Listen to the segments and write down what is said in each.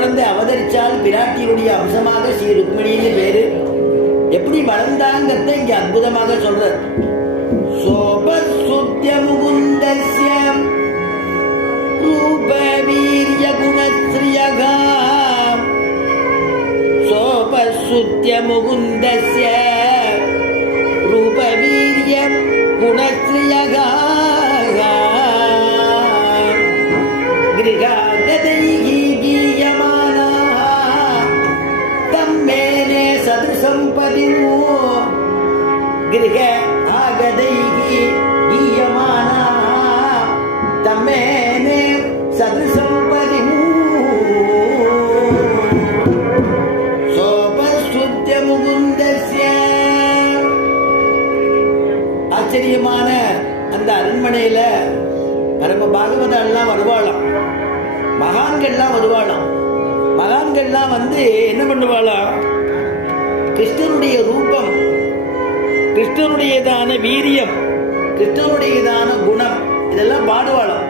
குழந்தை அவதரிச்சால் பிராட்டியுடைய அம்சமாக ஸ்ரீ ருக்மிணின்னு பேரு. எப்படி வளர்ந்தாங்கிறத இங்க அற்புதமாக சொல்ற. சோபசுத்ய முகுந்தஸ்ய ரூப வீரிய குணஸ்ரீயகா சோபசுத்ய முகுந்தஸ்ய ரூப வீரிய குணஸ்ரீயகா கிருகாகதைஹி கீயமானாः தம்மேனே சதுசம்பதினோ கிருக ஆகதைஹி கீயமானாः தம்மேனே சதுசம்பதினோ சோபசுத்ய முகுந்தஸ்ய. ஆச்சரியமான அந்த அரண்மனையில பரம பாகவதெல்லாம் வருவாளாம், மகான்கள்லாம் வருவாளாம். மகான்கள்லாம் வந்து என்ன பண்ணுவாளாம், கிருஷ்ணனுடைய ரூபம், கிருஷ்ணனுடையதான வீரியம், கிருஷ்ணனுடையதான குணம் இதெல்லாம் பாடுவாளாம்.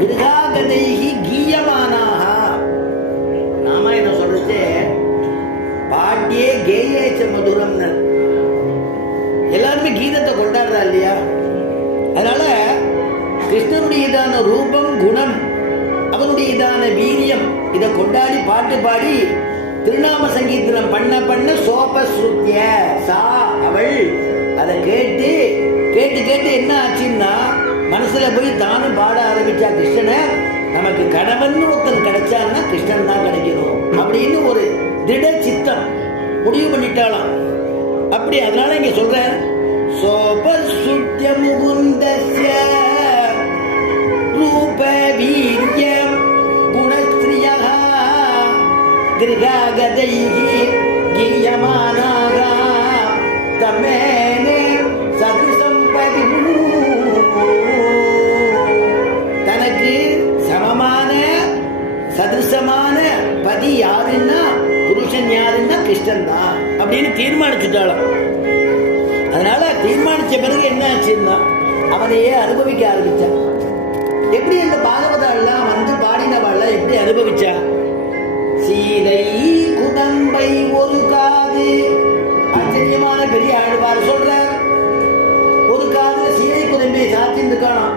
கிருகாகதைஹி கீயமானாக. ராமாயணம் சொல்றது பாட்டியே கேயேச்ச மதுரம்னு எல்லாருமே கீதத்தை கொண்டாடுறா இல்லையா? அதனால கிருஷ்ணனுடையதான ரூபம், குணம், அவனுடையதான வீரியம் இதை கொண்டாடி பாட்டு பாடி திருநாம சங்கீர்த்தனம் பண்ண பண்ண சோபஸ்ருத்ய சா அவள் அதை கேட்டு கேட்டு கேட்டு என்ன ஆச்சுன்னா மனசுல போய் தானும் பாட ஆரம்பிச்சா கிருஷ்ணனை. நமக்கு கணவன் ஒருத்தன் கிடைச்சான்னா கிருஷ்ணன் தான் கிடைக்கணும் அப்படின்னு ஒரு திட சித்தம் முடிவு பண்ணிட்டாளாம். அப்படி அதனால இங்க சொல்ற சோபசுத்ய முகுந்தஸ்ய ரூப வீரிய குணஸ்ரீயः கிருகாகதைஹி கீயமானாக தமேனே சதுசம்பதினோ. தனக்கு சமமான சதுசமான பதி யாருன்னா, புருஷன் யாருன்னா கிருஷ்ணன் தான் அப்படின்னு தீர்மானிச்சுட்டாலும். அதனால தீர்மானிச்ச பிறகு என்ன ஆச்சுன்னா அவனையே அனுபவிக்க ஆரம்பிச்சான். எப்படி அந்த பாகவதெல்லாம் வந்து பாடினவாள் எப்படி அனுபவிச்சா? சீதை குதம்பை ஒரு காது. ஆச்சரியமான பெரிய ஆழ்வார் சொல்ற, ஒரு காதுல சீதை குதம்பை சாத்தின்னு காணும்,